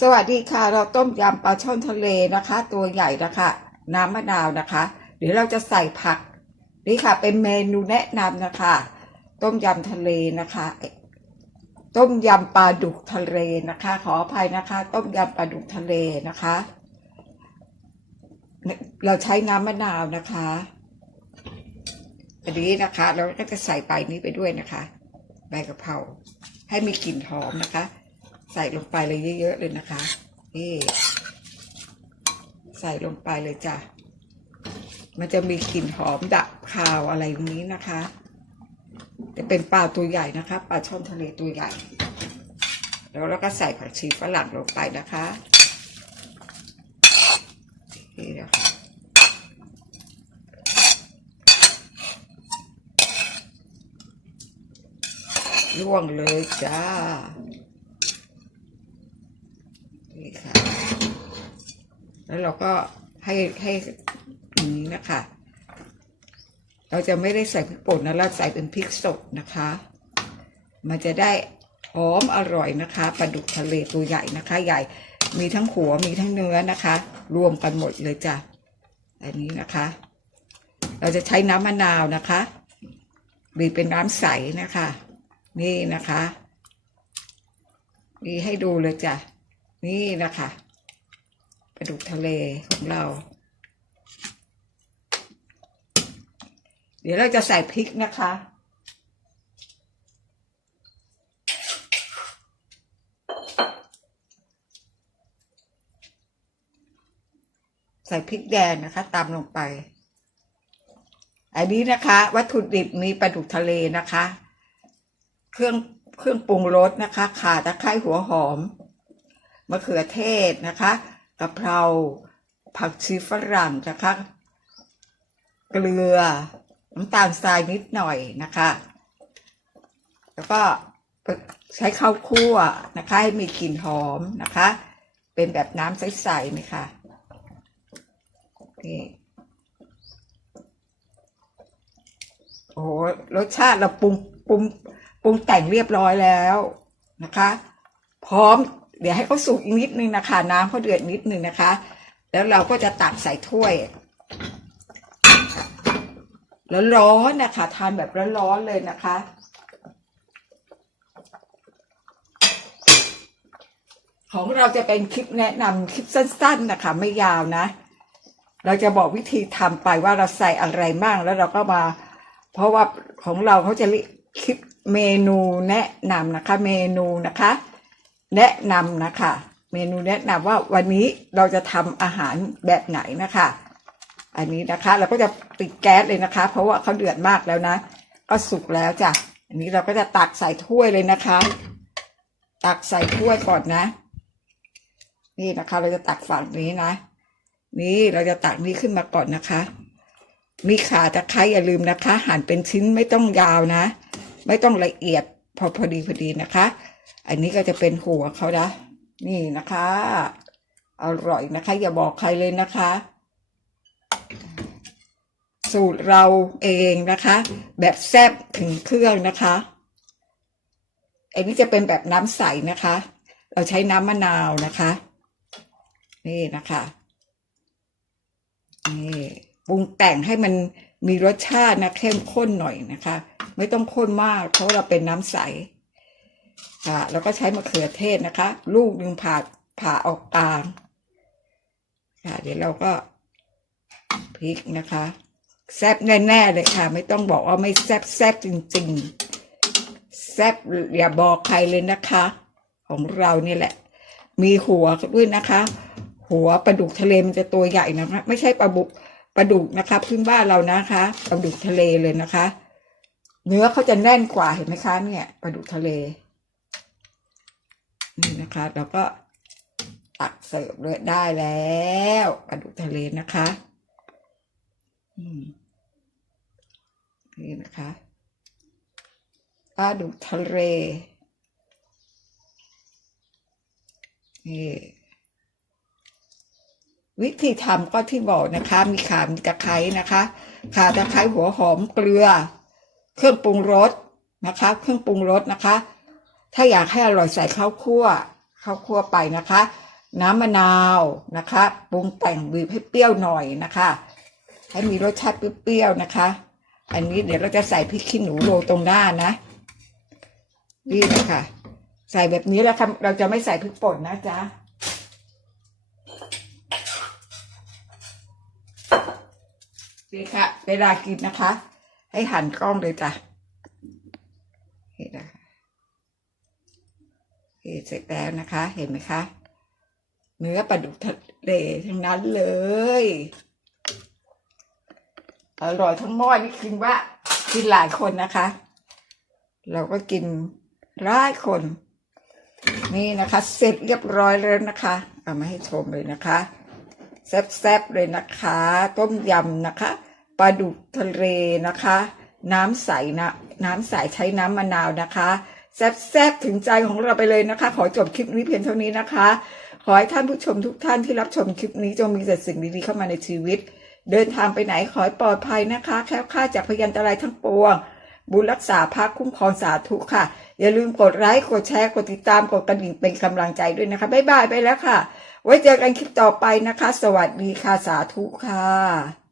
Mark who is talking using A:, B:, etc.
A: สวัสดีค่ะ เราต้มยำปลาช่อนทะเลนะคะ ตัวใหญ่นะคะน้ำมะนาวนะคะ เดี๋ยวเราจะใส่ผักนี่ค่ะ เป็นเมนูแนะนำนะคะ ต้มยำทะเลนะคะ ต้มยำปลาดุกทะเลนะคะ ขออภัยนะคะ ต้มยำปลาดุกทะเลนะคะ เราใช้น้ำมะนาวนะคะอันนี้นะคะ เราก็จะใส่ใบนี้ไปด้วยนะคะ ใบกะเพราให้มีกลิ่นหอมนะคะ ใส่ลงไปเลยเยอะๆเลยนะคะ นี่ ใส่ลงไปเลยจ้ะ มันจะมีกลิ่นหอมดับคาวอะไรอย่างนี้นะคะจะเป็นปลาตัวใหญ่นะคะปลาช่อนทะเลตัวใหญ่ แล้วเราก็ใส่ผักชีฝรั่งลงไปนะคะนี่นะคะล่วงเลยจ้า นี่ค่ะ แล้วเราก็ให้ให้อย่างนี้นะคะ เราจะไม่ได้ใส่พริกป่นนะเราใส่เป็นพริกสดนะคะ มันจะได้หอมอร่อยนะคะปลาดุกทะเลตัวใหญ่นะคะ ใหญ่มีทั้งหัวมีทั้งเนื้อนะคะ รวมกันหมดเลยจ้ะอันนี้นะคะ เราจะใช้น้ำมะนาวนะคะบีบเป็นน้ำใสนะคะ นี่นะคะ นี่ให้ดูเลยจ้ะ นี่นะคะปลาดุกทะเลของเรา เดี๋ยวเราจะใส่พริกนะคะ ใส่พริกแดงนะคะตามลงไป อันนี้นะคะ วัตถุดิบมีปลาดุกทะเลนะคะ เครื่องเครื่องปรุงรสนะคะ ข่าตะไคร้หัวหอม มะเขือเทศนะคะกะเพราผักชีฝรั่งนะคะเกลือน้ำตาลทรายนิดหน่อยนะคะ แล้วก็ใช้ข้าวคั่วนะคะให้มีกลิ่นหอมนะคะ เป็นแบบน้ำใสๆนะคะนี่โอ้โหรสชาติเราปรุงปรุงปรุงแต่งเรียบร้อยแล้วนะคะ พร้อม เดี๋ยวให้เขาสุกอีกนิดนึงนะคะ น้ำเขาเดือดนิดนึงนะคะ แล้วเราก็จะตักใส่ถ้วย แล้วร้อนนะคะ ทานแบบร้อนๆเลยนะคะ ของเราจะเป็นคลิปแนะนำคลิปสั้น ๆนะคะ ไม่ยาวนะ เราจะบอกวิธีทำไปว่าเราใส่อะไรบ้างแล้วเราก็มา เพราะว่าของเราเขาจะคลิปเมนูแนะนำนะคะ เมนูนะคะ แนะนำนะคะ เมนูแนะนำว่าวันนี้เราจะทำอาหารแบบไหนนะคะ อันนี้นะคะเราก็จะปิดแก๊สเลยนะคะ เพราะว่าเขาเดือดมากแล้วนะ ก็สุกแล้วจ้ะอันนี้เราก็จะตักใส่ถ้วยเลยนะคะ ตักใส่ถ้วยก่อนนะ นี่นะคะ เราจะตักฝั่งนี้นะ นี่เราจะตักนี้ขึ้นมาก่อนนะคะ มีขาตะไคร้อย่าลืมนะคะ หั่นเป็นชิ้นไม่ต้องยาวนะ ไม่ต้องละเอียดพอพอดีพอดีนะคะ อันนี้ก็จะเป็นหัวเขานะ นี่นะคะ อร่อยนะคะ อย่าบอกใครเลยนะคะ สูตรเราเองนะคะ แบบแซ่บถึงเครื่องนะคะ อันนี้จะเป็นแบบน้ำใสนะคะ เราใช้น้ำมะนาวนะคะ นี่นะคะนี่ปรุงแต่งให้มันมีรสชาตินะเข้มข้นหน่อยนะคะ ไม่ต้องข้นมากเพราะเราเป็นน้ำใส ค่ะแล้วก็ใช้มะเขือเทศนะคะ ลูกหนึ่งผ่าผ่าออกกลางค่ะเดี๋ยวเราก็พริกนะคะ แซบแน่ๆเลยค่ะ ไม่ต้องบอกว่าไม่แซบแซบจริงๆ แซบอย่าบอกใครเลยนะคะ ของเรานี่แหละ มีหัวด้วยนะคะ หัวปลาดุกทะเลมันจะตัวใหญ่นะคะ ไม่ใช่ปลาบุกปลาดุกนะคะพื้นบ้านเรานะคะปลาดุกทะเลเลยนะคะ เนื้อเขาจะแน่นกว่าเห็นไหมคะเนี่ยปลาดุกทะเล นี่นะคะเราก็ตักเสิร์ฟเลยได้แล้วปลาดุกทะเลนะคะ อืมนี่นะคะปลาดุกทะเลนี่วิธีทำก็ที่บอกนะคะ มีข่ามีตะไคร้นะคะข่าตะไคร้หัวหอมเกลือ เครื่องปรุงรสนะคะ เครื่องปรุงรสนะคะ ถ้าอยากให้อร่อยใส่ข้าวคั่วข้าวคั่วไปนะคะ น้ำมะนาวนะคะปรุงแต่งบีบให้เปรี้ยวหน่อยนะคะ ให้มีรสชาติเปรี้ยวๆนะคะ อันนี้เดี๋ยวเราจะใส่พริกขี้หนูโรยตรงหน้านะนี่นะคะใส่แบบนี้แล้วค่ะเราจะไม่ใส่พริกป่นนะจ๊ะนี่ค่ะ เวลากินนะคะ ให้หั่นกล้องเลยจ้ะนี่นะคะ เสร็จแล้วนะคะ เห็นไหมคะเนื้อปลาดุกทะเลทั้งนั้นเลย อร่อยทั้งหม้อนี่คิดว่ากินหลายคนนะคะ เราก็กินหลายคน นี่นะคะ เสร็จเรียบร้อยแล้วนะคะ เอามาให้ชมเลยนะคะ แซ่บๆเลยนะคะ ต้มยำนะคะปลาดุกทะเลนะคะ น้ำใสนะ น้ำใสใช้น้ำมะนาวนะคะ แซ่บๆถึงใจของเราไปเลยนะคะ ขอจบคลิปนี้เพียงเท่านี้นะคะ ขอให้ท่านผู้ชมทุกท่านที่รับชมคลิปนี้จงมีแต่สิ่งดีๆเข้ามาในชีวิต เดินทางไปไหนขอให้ปลอดภัยนะคะ แคล้วคลาดจากพยันตรายทั้งปวง บุญรักษาพักคุ้มครองสาธุค่ะ อย่าลืมกดไลค์กดแชร์กดติดตามกดกระดิ่งเป็นกำลังใจด้วยนะคะบ๊ายบายไปแล้วค่ะ ไว้เจอกันคลิปต่อไปนะคะ สวัสดีค่ะสาธุค่ะ